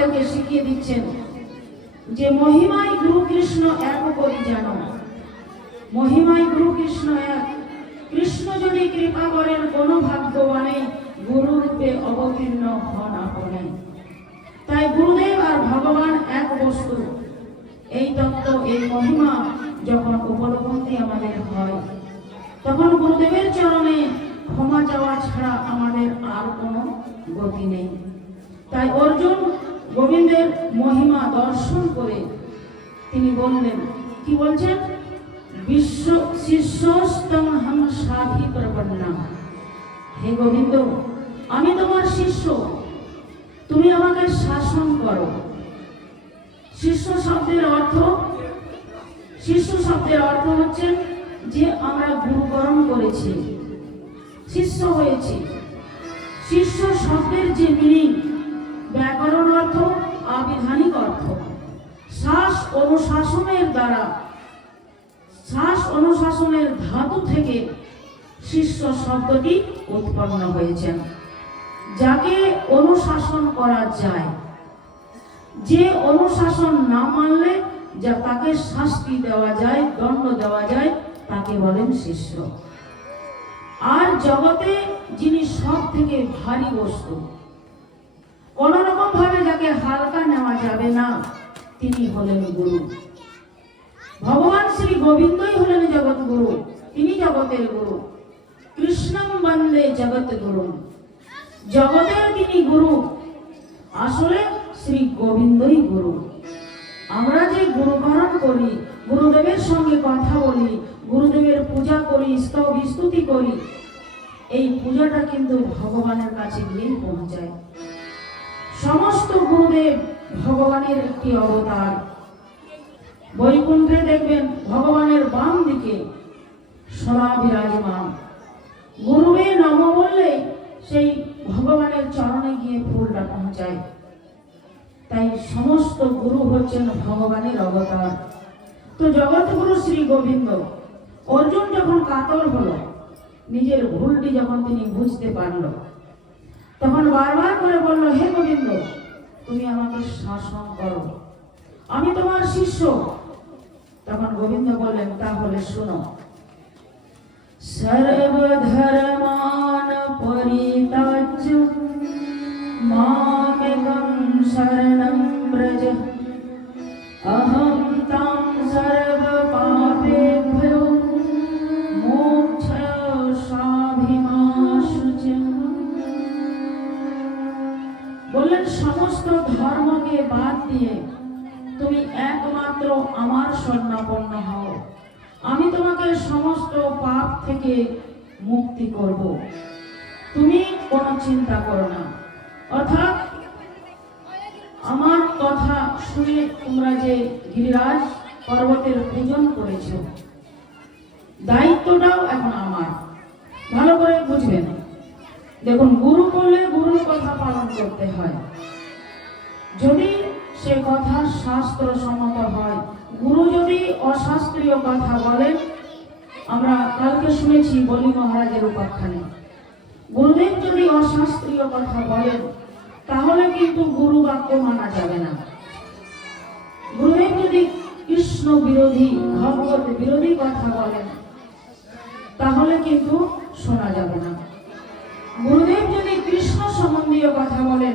আমাদেরকে শিখিয়ে দিচ্ছেন যে মহিমায় গুরু কৃষ্ণ এক করি জানো। মহিমায় গুরু কৃষ্ণ এক। কৃষ্ণ যদি কৃপা করেন, কোন ভাগ্যবানে গুরু রূপে অবতীর্ণ হন আপনে। তাই গুরুদেব আর ভগবান এক বস্তু। এই তত্ত্ব, এই মহিমা যখন উপলব্ধি আমাদের হয়, তখন গুরুদেবের চরণে ক্ষমা চাওয়া ছাড়া আমাদের আর কোনো গতি নেই। তাই অর্জুন গোবিন্দের মহিমা দর্শন করে তিনি বললেন, কি বলছেন বিশ্ব শিষ্যস্তম হম সাধি প্রপন্না। হে গোবিন্দ, আমি তোমার শিষ্য। তুমি আমাকে শাসন করো। শিষ্য শব্দের অর্থ, শিষ্য শব্দের অর্থ হচ্ছে যে আমরা গুরুকরণ করেছি, শিষ্য হয়েছি। শিষ্য শব্দের যে মিনিং ব্যাকরণ অর্থ আবিধানিক অর্থ। শ্বাস অনুশাসনের দ্বারা, শ্বাস অনুশাসনের ধাতু থেকে শিষ্য শব্দটি উৎপন্ন হয়েছেন। যাকে অনুশাসন করা যায়। যে অনুশাসন না মানলে যা তাকে শাস্তি দেওয়া যায়, দণ্ড দেওয়া যায়, তাকে বলেন শিষ্য। আর জগতে যিনি সব থেকে ভারী বস্তু কোন রকম ভাবে যাকে হালকা নেওয়া যাবে না, তিনি হলেন গুরু। ভগবান শ্রী গোবিন্দই হলেন জগৎ গুরু তিনি জগতের গুরু। কৃষ্ণম বন্দে জগৎ গুরু। জগতের তিনি গুরু, আসলে শ্রী গোবিন্দই গুরু। আমরা যে গুরুকরণ করি, গুরুদেবের সঙ্গে কথা বলি, গুরুদেবের পূজা করি স্তব স্তুতি করি, এই পূজাটা কিন্তু ভগবানের কাছে গিয়েই পৌঁছায়। সমস্ত গুরুদেব ভগবানের একটি অবতার। বৈকুণ্ঠে দেখবেন ভগবানের বাম দিকে সদা বিরাজমান। গুরুবে নম বললে সেই ভগবানের চরণে গিয়ে ফুলটা পৌঁছায়। তাই সমস্ত গুরু হচ্ছেন ভগবানের অবতার। তো জগৎগুরু শ্রী গোবিন্দ, অর্জুন যখন কাতর হলো, নিজের ভুলটি যখন তিনি বুঝতে পারল তখন বারবার করে বলল, হে গোবিন্দ, তুমি আমাকে শাসন করো। আমি তোমার শিষ্য। তখন গোবিন্দ বললেন, তাহলে শোনো। সর্বধর্মান পরিত্যাজ্য মামেকং শরণং ব্রজ। অহং তাং সর্বপাপেভ্যো সমস্ত ধর্মকে বাদ দিয়ে তুমি একমাত্র আমার স্বর্ণাপন্ন হও। আমি তোমাকে সমস্ত পাপ থেকে মুক্তি করব। তুমি কোনো চিন্তা করো না। অর্থাৎ আমার কথা শুনে তোমরা যে গিরিরাজ পর্বতের পূজন করেছ, দায়িত্বটাও এখন আমার। ভালো করে বুঝবেন। দেখুন, গুরু করলে গুরুর কথা পালন করতে হয়। যদি সে কথা শাস্ত্র সম্মত হয়, গুরু যদি অশাস্ত্রীয় কথা বলেন, আমরা কালকে শুনেছি বলি মহারাজের উপাখ্যানে, গুরুদেব যদি অশাস্ত্রীয় কথা বলেন, তাহলে কিন্তু গুরু বাক্য মানা যাবে না। গুরুদেব যদি কৃষ্ণ বিরোধী, ভগবত বিরোধী কথা বলেন, তাহলে কিন্তু শোনা যাবে না। গুরুদেব যদি কৃষ্ণ সম্বন্ধীয় কথা বলেন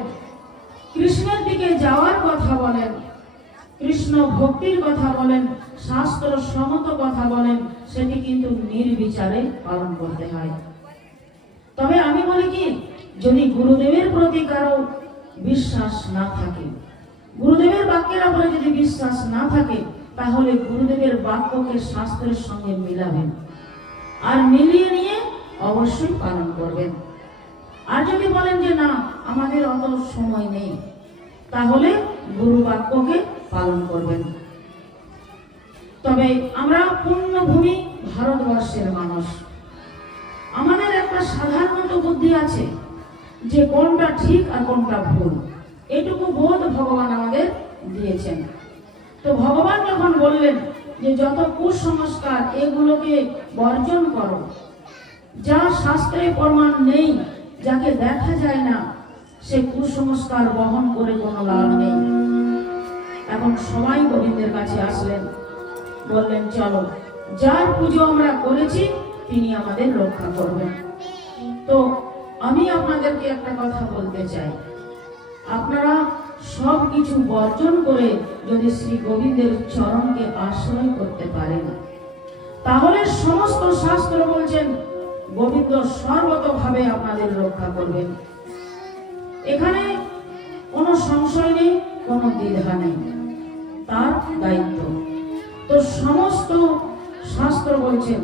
কৃষ্ণের দিকে যাওয়ার কথা বলেন, কৃষ্ণ ভক্তির কথা বলেন, শাস্ত্র সম্মত কথা বলেন, সেটি কিন্তু নির্বিচারে পালন করতে হয়। তবে আমি বলি কি, যদি গুরুদেবের প্রতি কারও বিশ্বাস না থাকে, গুরুদেবের বাক্যের উপরে যদি বিশ্বাস না থাকে, তাহলে গুরুদেবের বাক্যকে শাস্ত্রের সঙ্গে মিলাবেন আর মিলিয়ে নিয়ে অবশ্যই পালন করবেন। আর যদি বলেন যে না আমাদের অত সময় নেই। তাহলে গুরু বাক্যকে পালন করবেন। তবে আমরা পূর্ণভূমি ভারতবর্ষের মানুষ। আমাদের একটা সাধারণত বুদ্ধি আছে যে কোনটা ঠিক আর কোনটা ভুল। এটুকু বোধ ভগবান আমাদের দিয়েছেন। তো ভগবান যখন বললেন যে যত কুসংস্কার এগুলোকে বর্জন করো, যা শাস্ত্রে প্রমাণ নেই, যাকে দেখা যায় না সে কুসংস্কার বহন করে কোনো লাভ নেই। এখন সবাই গোবিন্দের কাছে আসলেন। বললেন, চলো, যার পুজো আমরা করেছি, তিনি আমাদের রক্ষা করবেন। তো আমি আপনাদেরকে একটা কথা বলতে চাই। আপনারা সব কিছু বর্জন করে যদি শ্রী গোবিন্দের চরণকে আশ্রয় করতে পারেন, তাহলে সমস্ত শাস্ত্র বলছেন, গোবিন্দ সর্বতভাবে আপনাদের রক্ষা করবেন। এখানে কোনো সংশয় নেই, কোনো দ্বিধা নেই। তার দায়িত্ব। তো সমস্ত শাস্ত্র বলছেন,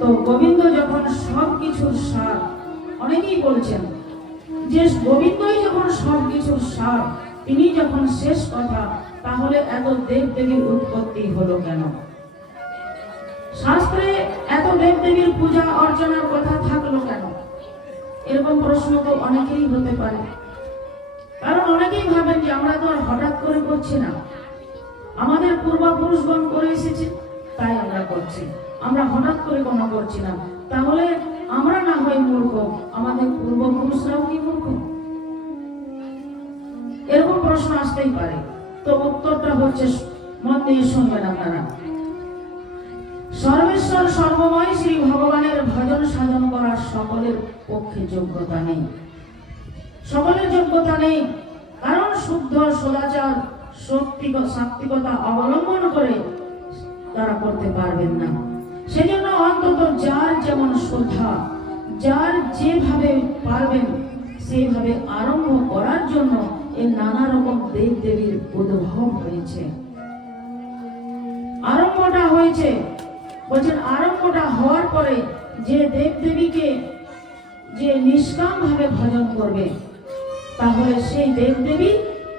তো গোবিন্দ যখন সব কিছুর সার, অনেকেই বলছেন যে গোবিন্দই যখন সব কিছুর সার, তিনি যখন শেষ কথা, তাহলে এত দেব দেবীর উৎপত্তি হলো কেন? শাস্ত্রে এত দেব দেবীর পূজা অর্চনার কথা থাকল কেন? এরকম প্রশ্ন তো অনেকেই হতে পারে। কারণ অনেকেই ভাবেন যে আমরা তো আর হঠাৎ করে করছি না। আমাদের পূর্বপুরুষগণ করে এসেছে, তাই আমরা করছি। আমরা হঠাৎ করে কোনো করছি না। তাহলে আমরা না হয় মূর্খ, আমাদের পূর্বপুরুষরাও কি মূর্খ? এরকম প্রশ্ন আসতেই পারে। তো উত্তরটা হচ্ছে মন দিয়ে শুনবেন আপনারা। সর্বেশ্বর সর্বময় শ্রী ভগবানের ভজন সাধন করার সকলের পক্ষে যোগ্যতা নেই। সকলের যোগ্যতা নেই, কারণ শুদ্ধ সদাচার সত্যিক সাত্বিকতা অবলম্বন করে তারা করতে পারবেন না। সেজন্য অন্তত যার যেমন শ্রদ্ধা, যার যেভাবে পারবেন, সেইভাবে আরম্ভ করার জন্য এই নানা রকম দেব দেবীর উদ্ভব হয়েছে। আরম্ভটা হয়েছে। বলছেন, আরম্ভটা হওয়ার পরে যে দেব দেবীকে যে নিষ্কাম ভাবে ভজন করবে, তাহলে সেই দেব দেবী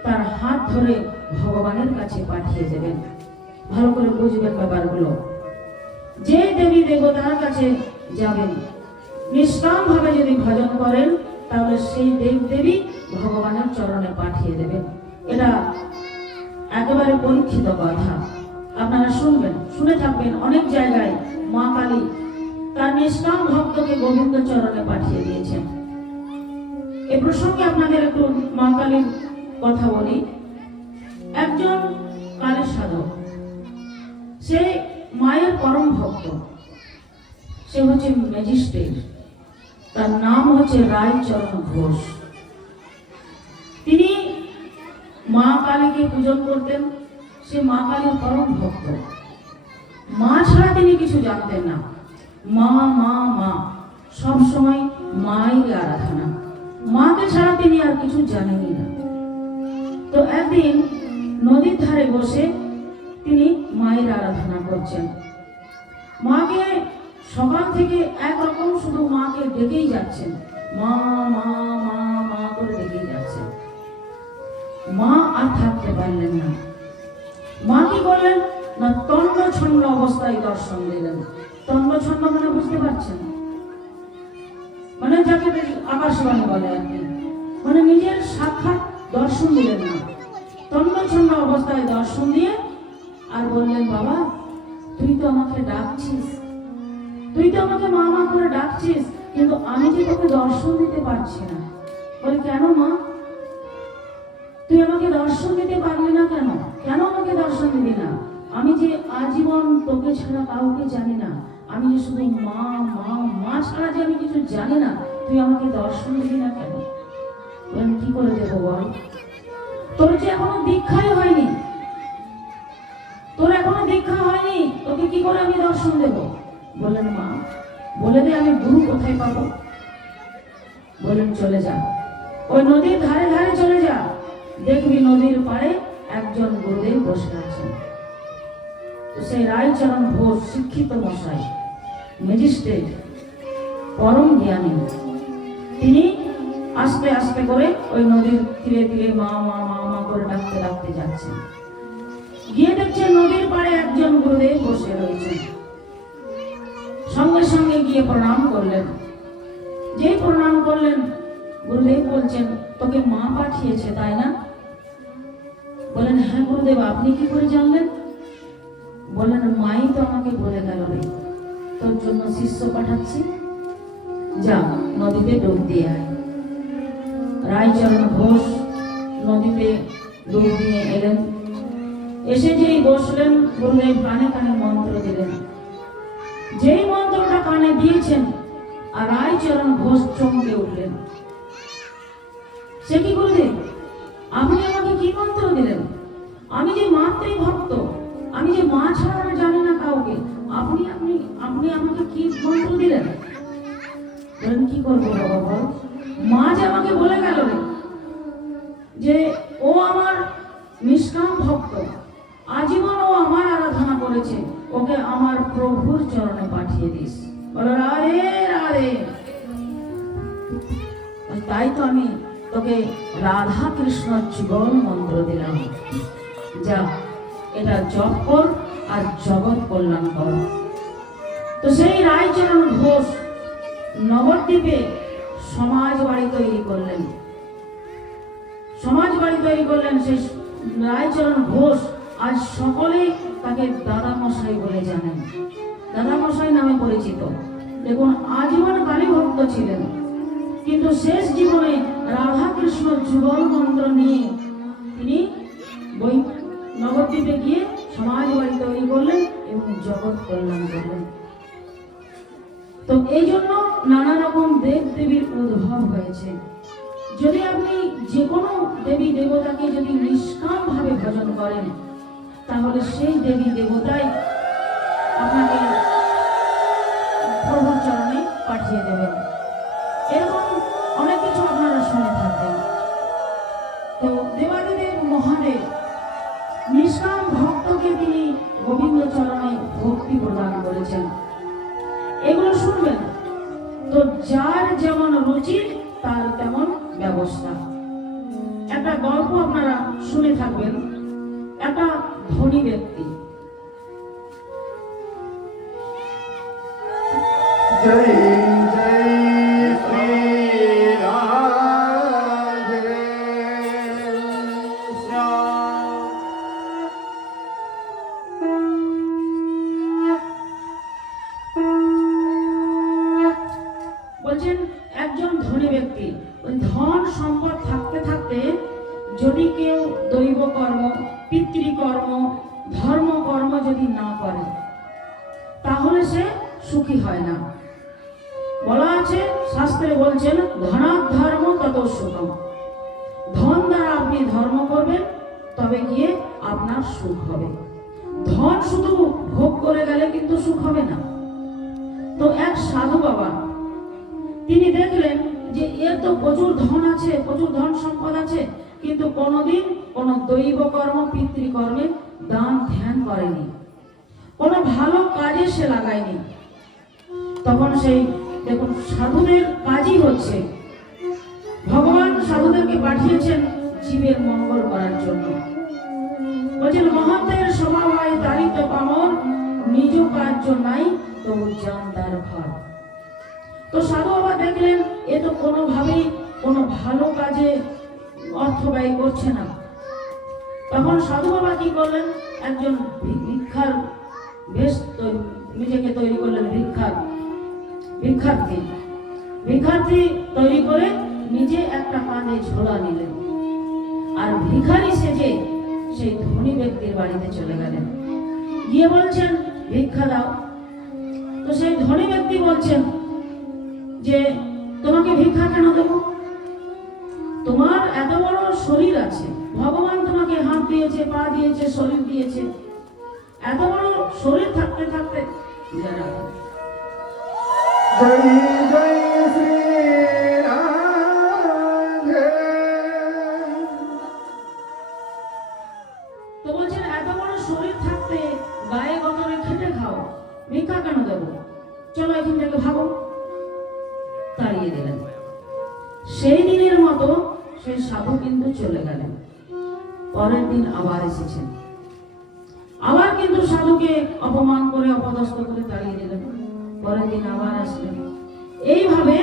তার হাত ধরে ভগবানের কাছে পাঠিয়ে দেবেন। ভালো করে বুঝবেন ব্যাপারগুলো। যে দেবী দেবতার কাছে যাবেন নিষ্কাম ভাবে যদি ভজন করেন, তাহলে সেই দেব দেবী ভগবানের চরণে পাঠিয়ে দেবেন। এটা একেবারে পরীক্ষিত কথা। আপনারা শুনবেন, শুনে থাকবেন অনেক জায়গায় মা কালী তার নিষ্কাম ভক্তকে গোবিন্দ চরণে পাঠিয়ে দিয়েছেন। এ প্রসঙ্গে আপনাদের একটু মা কালীর কথা বলি। একজন কালের সাধক, সে মায়ের পরম ভক্ত। সে হচ্ছে ম্যাজিস্ট্রেট। তার নাম হচ্ছে রায়চরণ ঘোষ। তিনি মা কালীকে পূজন করতেন, সে মা কালীর পরম ভক্ত। মা ছাড়া তিনি কিছু জানতেন না। মা মা মা। সব সময় মায়ের আরাধনা। মাকে ছাড়া তিনি আর কিছু জানেনই না। তো একদিন নদীর ধারে বসে তিনি মায়ের আরাধনা করছেন। মাকে সকাল থেকে একরকম শুধু মাকে ডেকেই যাচ্ছেন। মা মা মা মা করে ডেকেই যাচ্ছেন। মা আর থাকতে পারলেন না। মা কি করলেন? না তন্ড ছন্ড অবস্থায় দর্শন দিলেন তন্ড ছন্ড মানে বুঝতে পারছেন? মানে যাকে আকাশবাণী বলে আর কি। মানে নিজের সাক্ষাৎ দর্শন দিলেন না। তন্নছন্ন অবস্থায় দর্শন দিয়ে আর বললেন, বাবা, তুই তো আমাকে ডাকছিস। তুই তো আমাকে মা মা করে ডাকছিস, কিন্তু আমি যে তোকে দর্শন দিতে পারছি না। বলে, কেন মা? তুই আমাকে দর্শন দিতে পারলি না কেন? কেন আমাকে দর্শন দিবি না? আমি যে আজীবন তোকে ছাড়া কাউকে জানি না। আমি যে শুধু মা মা মা ছাড়া যে আমি কিছু জানি না, তুই আমাকে দর্শন দিবি না কেন? বলেন কি করে দেবো বল? তোর যে এখনও দীক্ষাই হয়নি। তোর এখনও দীক্ষা হয়নি, তোকে কি করে আমি দর্শন দেব? বললেন মা, বলে দে আমি গুরু কোথায় পাবো? বললেন চলে যা। ওই নদীর ধারে ধারে চলে যা। দেখবি নদীর পাড়ে একজন গুরুদেব বসে আছেন। সেই রায়চরণ ঘোষ শিক্ষিত মশাই ম্যাজিস্ট্রেট পরম জ্ঞানী। তিনি আস্তে আস্তে করে ওই নদীর তীরে তীরে মা মা মা মা করে ডাকতে ডাকতে যাচ্ছেন গিয়ে দেখছেন নদীর পাড়ে একজন গুরুদেব বসে রয়েছেন সঙ্গে সঙ্গে গিয়ে প্রণাম করলেন। যেই প্রণাম করলেন, গুরুদেব বলছেন, তোকে মা পাঠিয়েছে, তাই না? বলেন হ্যাঁ গুরুদেব, আপনি কি করে জানলেন? বলেন মাই তো আমাকে বলে গেল রে। তোর জন্য শিষ্য পাঠাচ্ছি। যা নদীতে ডুব দিয়ে আয়। রায়চরণ ঘোষ নদীতে ডুব দিয়ে এলেন। এসে যেই বসলেন গুরুদেব কানে কানে মন্ত্র দিলেন। যেই মন্ত্রটা কানে দিয়েছেন, আর রায়চরণ ঘোষ চমকে উঠলেন। সে কি গুরুদেব আপনি আমাকে কি মন্ত্র দিলেন? আমি যে মাতৃ ভক্ত আমি যে মা ছাড়া জানি না কাউকে। আপনি আপনি আপনি আমাকে কি মন্ত্র দিলেন? বলেন, কি করব বাবা বল? মা যে আমাকে বলে গেল যে ও আমার নিষ্কাম ভক্ত, আজীবন ও আমার আরাধনা করেছে, ওকে আমার প্রভুর চরণে পাঠিয়ে দিস। বলো, রাধে রাধে। তাই তো আমি তোকে রাধা কৃষ্ণ জীবন মন্ত্র দিলাম। যা এটা জপ কর আর জগৎ কল্যাণ কর। তো সেই রায়চরণ ঘোষ নবদ্বীপে সমাজ বাড়ি তৈরি করলেন। সমাজ বাড়ি তৈরি করলেন সেই রায়চরণ ঘোষ। আজ সকলেই তাকে দাদা মশাই বলে জানেন। দাদা মশাই নামে পরিচিত। দেখুন, আজীবন কালী ভক্ত ছিলেন। কিন্তু শেষ জীবনে রাধা কৃষ্ণ যুগল মন্ত্র নিয়ে তিনি বই নবদ্বীপে গিয়ে সমাজ বাড়ি তৈরি করলেন এবং জগৎ কল্যাণ করলেন। তো এই জন্য নানা রকম দেব দেবীর উদ্ভব হয়েছে। যদি আপনি যে কোনো দেবী দেবতাকে যদি নিষ্কাম ভাবে ভজন করেন, তাহলে সেই দেবী দেবতাই আপনাকে প্রভুর চরণে পাঠিয়ে দেবেন। যার যেমন রুচি, তার তেমন ব্যবস্থা। একটা গল্প আপনারা শুনে থাকবেন। একটা ধনী ব্যক্তি। जय প্রচুর ধন সম্পদ আছে, কিন্তু কোনোদিন কোনো দৈব কর্ম পিতৃকর্মে দান ধ্যান করেনি। কোনো ভালো কাজে সে লাগায়নি। তখন সেই দেখুন সাধুদের কাজই হচ্ছে। ভগবান সাধুদেরকে পাঠিয়েছেন জীবের মঙ্গল করার জন্য। বলছেন স্বভাব হয় তারই কামর নিজ কার্য নাই, তবু জান তার ঘর তো সাধু বাবা দেখলেন, এ তো কোনোভাবেই কোনো ভালো কাজে অর্থ ব্যয় করছে না। তখন সাধু বাবা কি করলেন? একজন ভিক্ষার বেশ নিজেকে তৈরি করলেন ভিক্ষার, ভিক্ষার্থী। ভিক্ষার্থী তৈরি করে নিজে একটা কাঁধে ঝোলা নিলেন। আর ভিখারি সেজে সেই ধনী ব্যক্তির বাড়িতে চলে গেলেন। গিয়ে বলছেন, ভিক্ষা দাও। তো সেই ধনী ব্যক্তি বলছেন যে, তোমাকে ভিক্ষা কেন দেবো? তোমার এত বড় শরীর আছে। ভগবান তোমাকে হাত দিয়েছে, পা দিয়েছে, শরীর দিয়েছে। এত বড় শরীর থাকতে থাকতে জয় জয় শ্রী চলে গেলেন। পরের দিন আবার এসেছেন। আবার কিন্তু সাধুকে অপমান করে, অপদস্থ করে তাড়িয়ে দিলেন। পরের দিন আবার আসলেন। এইভাবে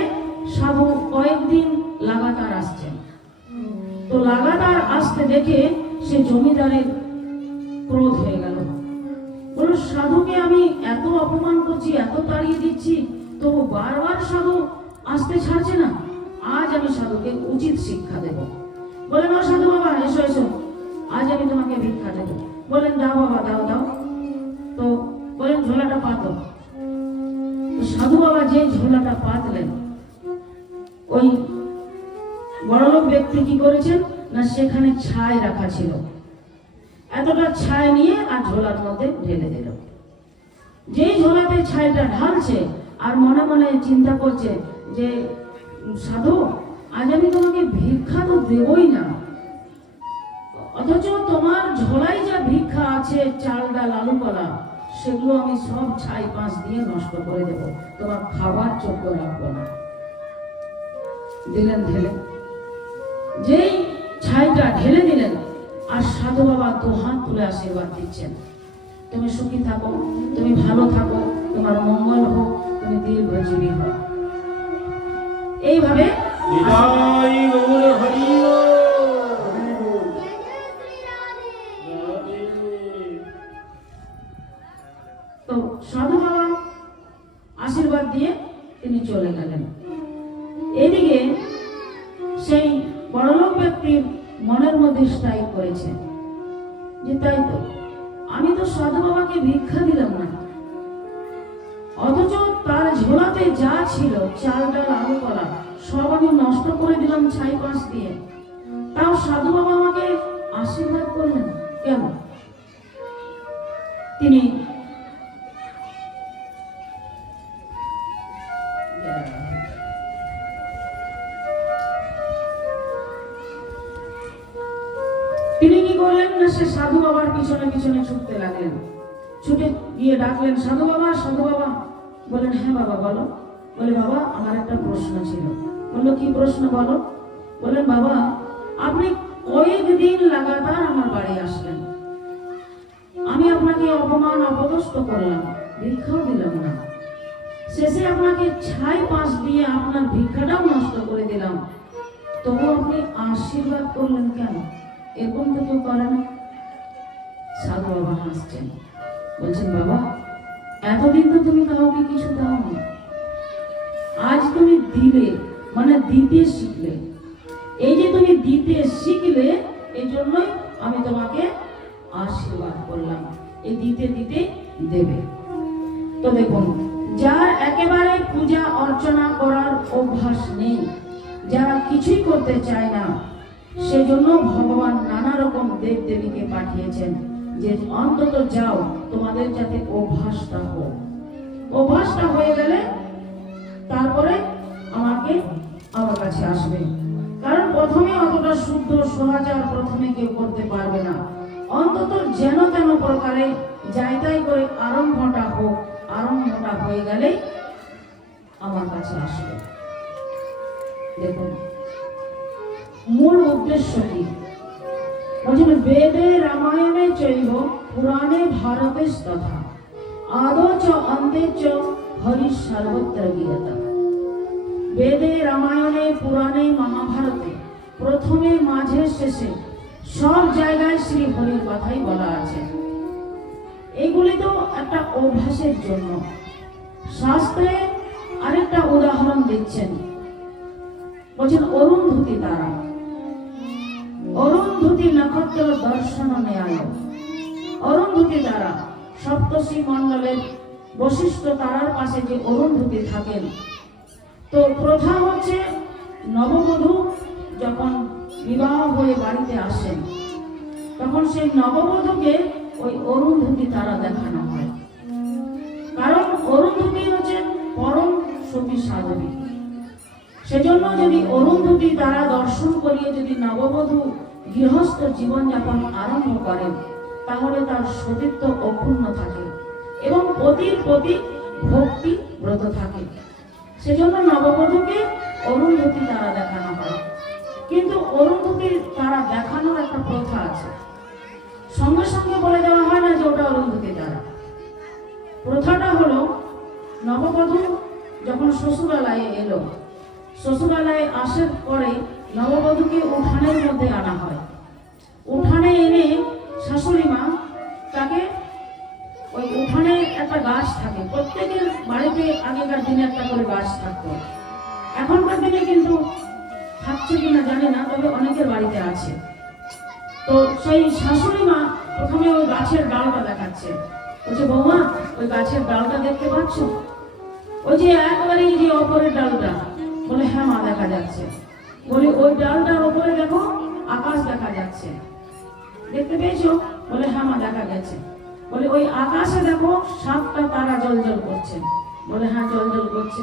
সাধু কয়েকদিন লাগাতার আসছেন। তো লাগাতার আসতে দেখে সে জমিদারের ক্রোধ হয়ে গেল। বলো সাধুকে আমি এত অপমান করছি, এত তাড়িয়ে দিচ্ছি তো বারবার সাধু আসতে ছাড়ছে না। আজ আমি সাধুকে উচিত শিক্ষা দেব। বলেন ও সাধু বাবা, এসো এসো। আজ আমি তোমাকে ভিক্ষা দেব। বলেন দাও বাবা, দাও দাও। তো বলেন ঝোলাটা পাতো সাধু বাবা যে ঝোলাটা পাতলেন, ওই বড়লোক ব্যক্তি কি করেছেন? না, সেখানে ছাই রাখা ছিল। এতটা ছাই নিয়ে আর ঝোলার মধ্যে ঢেলে দিল। যেই ঝোলাতে ছাইটা ঢালছে, আর মনে মনে চিন্তা করছে যে, সাধু আজ আমি তোমাকে ভিক্ষা তো দেবই না। অথচ তোমার ঝোলাই যা ভিক্ষা আছে, চাল ডাল, আলু কলা, সেগুলো আমি সব ছাই পাঁচ দিয়ে নষ্ট করে দেব। তোমার খাবার যোগ্য রাখব না। দিলেন ঢেলে। যেই ছাইটা ঢেলে দিলেন, আর সাধু বাবা দু হাত তুলে আশীর্বাদ দিচ্ছেন। তুমি সুখী থাকো, তুমি ভালো থাকো, তোমার মঙ্গল হোক, তুমি দীর্ঘজীবী হোক। এইভাবে নিতাই গৌর হরি তিনি কি করলেন না, সে সাধু বাবার পিছনে পিছনে ছুটতে লাগলেন? ছুটে গিয়ে ডাকলেন, সাধু বাবা সাধু বাবা। বলেন হ্যাঁ বাবা, বলো। বলে, বাবা, আমার একটা প্রশ্ন ছিল। বলল, কি প্রশ্ন বলো? বলেন বাবা, আপনি কয়েকদিন লাগাতার আমার বাড়ি আসলেন। আমি আপনাকে অপমান, অপদস্থ করলাম, ভিক্ষাও দিলাম না। শেষে আপনাকে ছাই পাশ দিয়ে আপনার ভিক্ষাটাও নষ্ট করে দিলাম। তবু আপনি আশীর্বাদ করলেন কেন? এরকম তো কেউ করে না। সাধু বাবা হাসছেন। বলছেন, বাবা, এতদিন তো তুমি কাউকে কিছু দাও না আজ তুমি দিলে মানে দিতে শিখলে। এই যে তুমি দিতে শিখলে, এই জন্যই আমি তোমাকে আশীর্বাদ করলাম। এই দিতে দিতে দেবে। তো দেখুন, যার একেবারে পূজা অর্চনা করার অভ্যাস নেই, যারা কিছুই করতে চায় না সেজন্য ভগবান নানা রকম দেব দেবীকে পাঠিয়েছেন যে অন্তত যাও, তোমাদের যাতে অভ্যাসটা হোক অভ্যাসটা হয়ে গেলে তারপরে আমাকে আমার কাছে আসবে। কারণ প্রথমে অতটা শুদ্ধ সহজার প্রথমে কেউ করতে পারবে না। অন্তত যেন তেন প্রকারে যাই তাই করে আরম্ভটা হোক, আরম্ভটা হয়ে গেলে আমার কাছে আসবে। দেখুন। মূল উদ্দেশ্য কি? বলছেন বেদে রামায়ণে চৈব, পুরাণে ভারতে তথা। আদৌ চ অন্তে চ হরি সর্বত্র গিয়তা বেদে রামায়ণে, পুরাণে, মহাভারতে, প্রথমে, মাঝে, শেষে সব জায়গায় শ্রী হরির কথাই বলা আছে। এগুলি তো একটা অভ্যাসের জন্য। শাস্ত্রে আরেকটা উদাহরণ দিচ্ছেন। বলছেন, অরুন্ধতি তারা। অরুন্ধতি নক্ষত্র দর্শন নেয় অরুন্ধতি তারা সপ্তর্ষি মণ্ডলের বশিষ্ঠ তারার পাশে যে অরুন্ধতি থাকেন, তো প্রথা হচ্ছে নববধূ যখন বিবাহ হয়ে বাড়িতে আসেন, তখন সেই নববধূকে ওই অরুন্ধতি তারা দেখানো হয়। কারণ অরুন্ধতি হচ্ছে পরম সতী সাধবী। সেজন্য যদি অরুন্ধতি তারা দর্শন করিয়ে যদি নববধূ গৃহস্থ জীবনযাপন আরম্ভ করেন তাহলে তার সতীত্ব অক্ষুণ্ণ থাকে এবং পতির প্রতি ভক্তি ব্রত থাকে। সেজন্য নববধূকে অরুন্ধতি তারা দেখানো হয়। কিন্তু অরুন্ধতি তারা দেখানোর একটা প্রথা আছে। সঙ্গে সঙ্গে বলে দেওয়া হয় না যে ওটা অরুন্ধতি তারা। প্রথাটা হলো নববধূ যখন শ্বশুরালয়ে এলো শ্বশুরালয়ে আসার পরে নববধূকে উঠানের মধ্যে আনা হয়। উঠানে এনে শাশুড়ি মা তাকে ওই উঠানে একটা গাছ থাকে। প্রত্যেকের বাড়িতে আগেকার দিনে একটা করে গাছ থাকতো। এখনকার দিনে কিন্তু থাকছে কিনা জানি না, তবে অনেকের বাড়িতে আছে। তো সেই শাশুড়ি মা প্রথমে ওই গাছের ডালটা দেখাচ্ছে। বলছে, বৌমা, ওই গাছের ডালটা দেখতে পাচ্ছ? ওই যে একবারে যে অপরের ডালটা। বলে হ্যাঁ মা, দেখা যাচ্ছে। বলি, ওই ডালটার ওপরে দেখো আকাশ দেখা যাচ্ছে। দেখতে পেয়েছ? বলে হ্যাঁ মা, দেখা গেছে। বলে, ওই আকাশে দেখো সাতটা তারা জল জল করছে। বলে হ্যাঁ জল জল করছে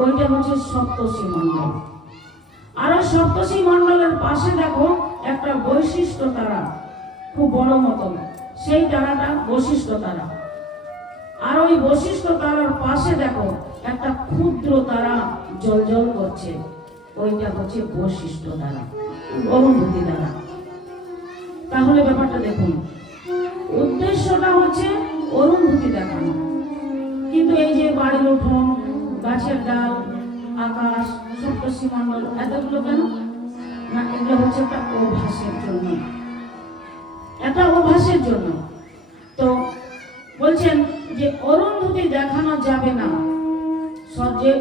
ওইটা হচ্ছে সপ্তর্ষি মণ্ডল। আরও সপ্তর্ষি মণ্ডলের পাশে দেখো একটা বৈশিষ্ট্য তারা, খুব বড় মতন। সেই তারাটা বৈশিষ্ট্য তারা। আর ওই বৈশিষ্ট্য তারার পাশে দেখো একটা ক্ষুদ্র তারা জল জল করছে। ওইটা হচ্ছে বৈশিষ্ট্য তারা অরুন্ধতি তারা। তাহলে ব্যাপারটা দেখুন। উদ্দেশ্যটা হচ্ছে অরুন্ধতি দেখানো। কিন্তু এই যে বাড়ির উঠোন, গাছের ডাল, আকাশ সপ্তর্ষি মণ্ডল এতগুলো কেন? না, এগুলো হচ্ছে একটা অভ্যাসের জন্য। একটা অভ্যাসের জন্য। তো বলছেন যে অরুন্ধতি দেখানো যাবে না।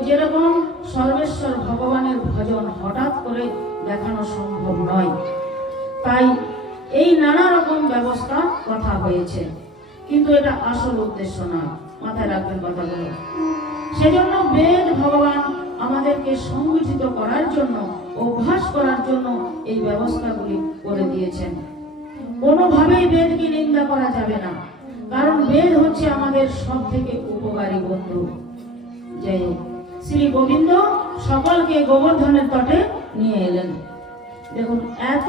যেরকম সর্বেশ্বর ভগবানের ভজন হঠাৎ করে দেখানো সম্ভব নয়, তাই এই নানা রকম ব্যবস্থা কথা হয়েছে। কিন্তু এটা আসল উদ্দেশ্য না, মাথায় রাখবেন কথাগুলো। সেজন্য বেদ ভগবান আমাদেরকে সংগঠিত করার জন্য, অভ্যাস করার জন্য এই ব্যবস্থাগুলি করে দিয়েছেন। কোনোভাবেই বেদকে নিন্দা করা যাবে না, কারণ বেদ হচ্ছে আমাদের সব থেকে উপকারী বন্ধু। হোক। শ্রী গোবিন্দ সকলকে গোবর্ধনের তটে নিয়ে এলেন। দেখুন, এত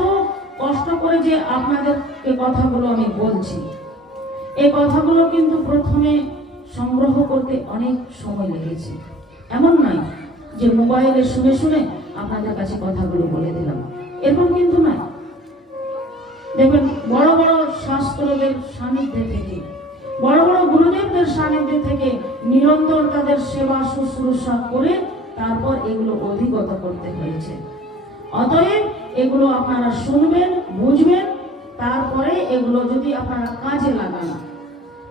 কষ্ট করে যে আপনাদেরকে কথাগুলো আমি বলছি, এই কথাগুলো কিন্তু প্রথমে সংগ্রহ করতে অনেক সময় লেগেছে। এমন নয় যে মোবাইলে শুনে শুনে আপনাদের কাছে কথাগুলো বলে দিলাম। এরকম কিন্তু নয়। দেখবেন, বড় বড় শাস্ত্রদের সান্নিধ্যে থেকে বড় বড় গুরুদেবদের সান্নিধ্যে থেকে নিরন্তর তাদের সেবা, শুশ্রূষা করে তারপর এগুলো অধিগত করতে হয়েছে। অতএব এগুলো আপনারা শুনবেন, বুঝবেন, তারপরে এগুলো যদি আপনারা কাজে লাগান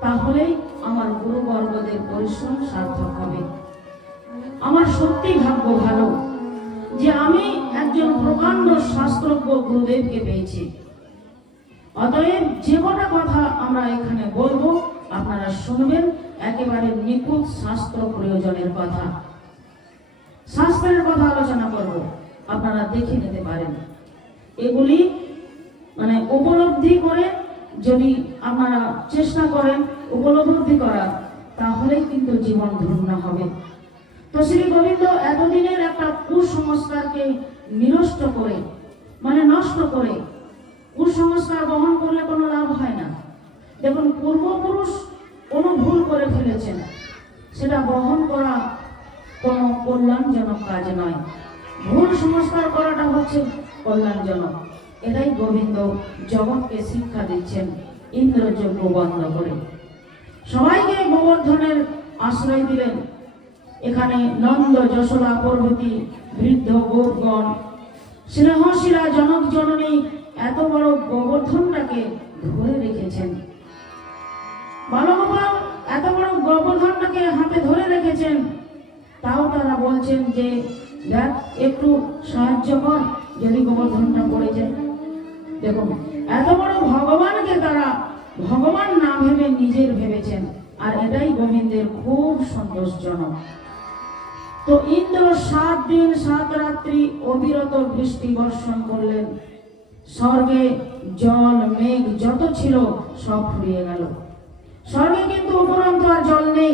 তাহলেই আমার গুরুবর্গদের পরিশ্রম সার্থক হবে। আমার সত্যি ভাগ্য ভালো যে আমি একজন প্রকাণ্ড শাস্ত্রজ্ঞ গুরুদেবকে পেয়েছি। অতএব যে কটা কথা আমরা এখানে বলব আপনারা শুনবেন একেবারে নিখুঁত শাস্ত্র প্রয়োজনের কথা। শাস্ত্রের কথা আলোচনা করব, আপনারা দেখে নিতে পারেন। এগুলি মানে উপলব্ধি করে যদি আপনারা চেষ্টা করেন উপলব্ধি করার, তাহলেই কিন্তু জীবন ধন্য হবে। তো শ্রী গোবিন্দ এতদিনের একটা কুসংস্কারকে নিরস্ত করে মানে নষ্ট করে, কুসংস্কার বহন করলে কোনো লাভ হয় না। দেখুন, পূর্বপুরুষ কোনো ভুল করে ফেলেছেন। সেটা বহন করা কোনো কল্যাণজনক কাজ নয়। ভুল সংস্কার করাটা হচ্ছে কল্যাণজনক। এটাই গোবিন্দ জগৎকে শিক্ষা দিচ্ছেন ইন্দ্রযজ্ঞ বন্ধ করে। সবাইকে গোবর্ধনের আশ্রয় দিলেন। এখানে নন্দ যশোদা প্রভৃতি বৃদ্ধ গোপগণ। স্নেহশীলা জনক জননী এত বড় গোবর্ধনটাকে ধরে রেখেছেন। বালগোপাল, এত বড় গোবর্ধনটাকে হাতে ধরে রেখেছেন, তাও তারা বলছেন যে, দেখ, একটু সাহায্য কর, যদি গোবর্ধনটা পড়ে যায়। দেখুন, এত বড় ভগবানকে তারা, ভগবান না ভেবে নিজের ভেবেছেন, আর এটাই গোবিন্দের খুব সন্তোষজনক। তো ইন্দ্র সাত দিন, সাত রাত্রি অবিরত বৃষ্টি বর্ষণ করলেন। স্বর্গে জল, মেঘ, যত ছিল সব ফুরিয়ে গেল। স্বর্গে কিন্তু উপরন্ত আর জল নেই।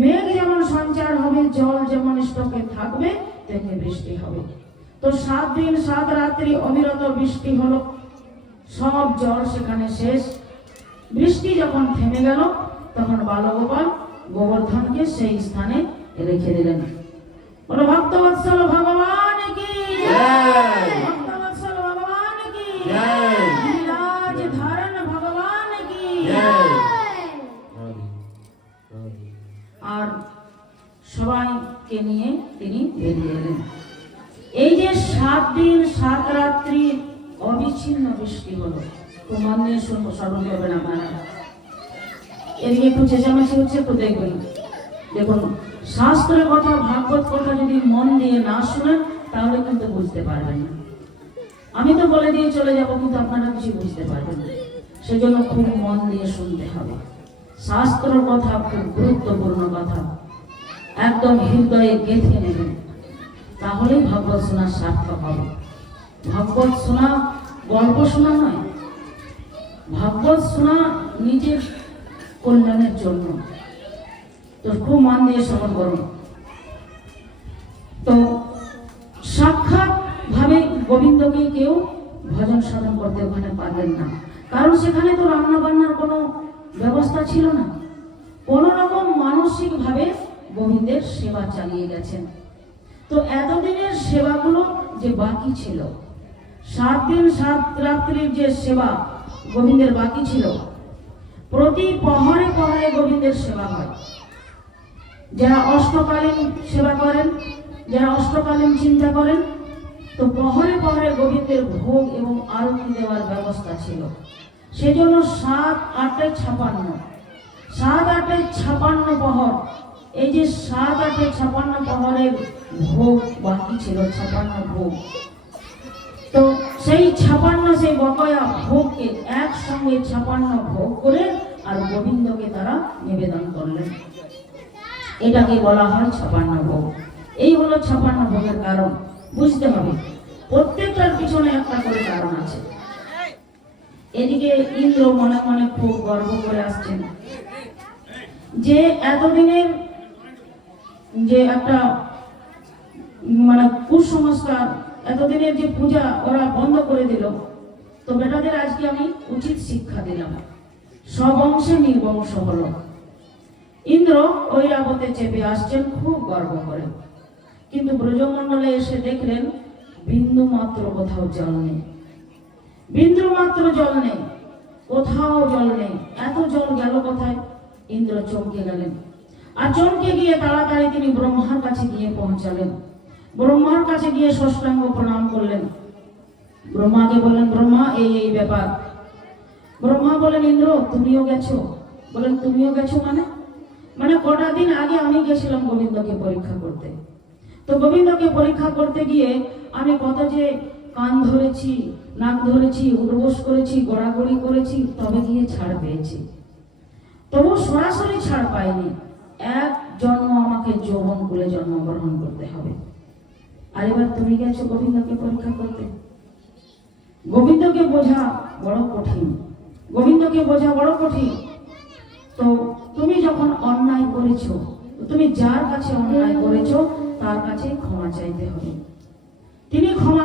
মেঘ যেমন সঞ্চার হবে জল যেমন স্টকে থাকবে তেমনি বৃষ্টি হবে। তো সাত দিন সাত রাত্রি অবিরত বৃষ্টি হলো। সব জল সেখানে শেষ। বৃষ্টি যখন থেমে গেল তখন বালগোপাল গোবর্ধনকে সেই স্থানে রেখে দিলেন। বলো ভক্তবৎসল ভগবান কি? ভক্তবৎসল ভগবান কি? আর সবাইকে নিয়ে তিনি বেরিয়ে এলেন। এই যে সাত দিন, সাত রাত্রি অবিচ্ছিন্ন বৃষ্টি হলো শুনব স্মরণ এদিকে একটু চেঁচামেচি হচ্ছে দেখবেন। দেখুন, শাস্ত্রের কথা, ভাগবত কথা যদি মন দিয়ে না শুনেন তাহলে কিন্তু বুঝতে পারবেন না। আমি তো বলে দিয়ে চলে যাব, কিন্তু আপনারা কিছু বুঝতে পারবেন না। সেজন্য খুব মন দিয়ে শুনতে হবে। শাস্ত্র কথা, খুব গুরুত্বপূর্ণ কথা। একদম হৃদয়ে গেঁথে নেবেন। তাহলেই ভাগবত শোনা সার্থক হবে। ভাগবত শোনা গল্প শোনা নয়। ভাগবত শোনা নিজের কল্যাণের জন্য। তো খুব মন দিয়ে শ্রবণ করুন। তো সাক্ষাৎ ভাবে গোবিন্দকে কেউ ভজন সাধন করতে ওখানে পারবেন না। কারণ সেখানে তো রান্না বান্নার কোনো ব্যবস্থা ছিল না। কোন রকম মানসিক ভাবে গোবিন্দের সেবা চালিয়ে গেছেন। তো এতদিনের সেবাগুলো যে বাকি ছিল, সাত দিন সাত রাত্রির যে সেবা গোবিন্দের বাকি ছিল, প্রতি পহরে পহরে গোবিন্দের সেবা হয়। যারা অষ্টকালীন সেবা করেন, যারা অষ্টকালীন চিন্তা করেন, তো পহরে পহরে গোবিন্দের ভোগ এবং আরতি দেওয়ার ব্যবস্থা ছিল। সেজন্য সাত আটে ছাপান্ন। সাত আটে ছাপান্ন পহর এই যে সাত আটে ছাপান্ন পহরের ভোগ বাকি ছিল, ছাপান্ন ভোগ। তো সেই ছাপান্ন, সেই বকয়া ভোগকে একসঙ্গে ছাপান্ন ভোগ করে আর গোবিন্দকে তারা নিবেদন করলেন। এটাকে বলা হয় ছাপান্ন ভোগ। এই হলো ছাপান্ন ভোগের কারণ। বুঝতে হবে, প্রত্যেকটার পিছনে একটা করে কারণ আছে। এদিকে ইন্দ্র মনে মনে খুব গর্ব করে আসছেন। যে এতদিনের যে একটা মানে কুসংস্কার, এতদিনের যে পূজা ওরা বন্ধ করে দিল, তো বেটাদের আজকে আমি উচিত শিক্ষা দিলাম। সব অংশে নির্বংশ হলো। ইন্দ্র ওই ঐরাবতে চেপে আসছেন খুব গর্ব করে। কিন্তু ব্রজমণ্ডলে এসে দেখলেন বিন্দু মাত্র কোথাও জল নেই। বিন্দু মাত্র জল নেই, কোথাও জল নেই। এত জল গেল কোথায়? ইন্দ্র চমকে গেলেন। আর চমকে গিয়ে তাড়াতাড়ি তিনি ব্রহ্মার কাছে গিয়ে পৌঁছালেন। ব্রহ্মার কাছে গিয়ে ষষ্ঠাঙ্গ প্রণাম করলেন। ব্রহ্মাকে বললেন, ব্রহ্মা, এই এই ব্যাপার। ব্রহ্মা বলেন ইন্দ্র, তুমিও গেছো? বলেন তুমিও গেছো মানে? মানে কটা দিন আগে আমি গেছিলাম গোবিন্দকে পরীক্ষা করতে। তো গোবিন্দকে পরীক্ষা করতে গিয়ে আমি কত যে কান ধরেছি, নাক ধরেছি, উঠবোস করেছি, গড়াগড়ি করেছি, তবে গিয়ে ছাড় পেয়েছি। তবু সরাসরি ছাড় পাইনি। এক জন্ম আমাকে যৌবন কুলে জন্মগ্রহণ করতে হবে। আর এবার তুমি গেছো গোবিন্দকে পরীক্ষা করতে। গোবিন্দকে বোঝা বড় কঠিন। গোবিন্দকে বোঝা বড় কঠিন। তো তুমি যখন অন্যায় করেছ, তুমি যার কাছে অন্যায় করেছ, তার কাছে ক্ষমা চাইতে হবে। তিনি ক্ষমা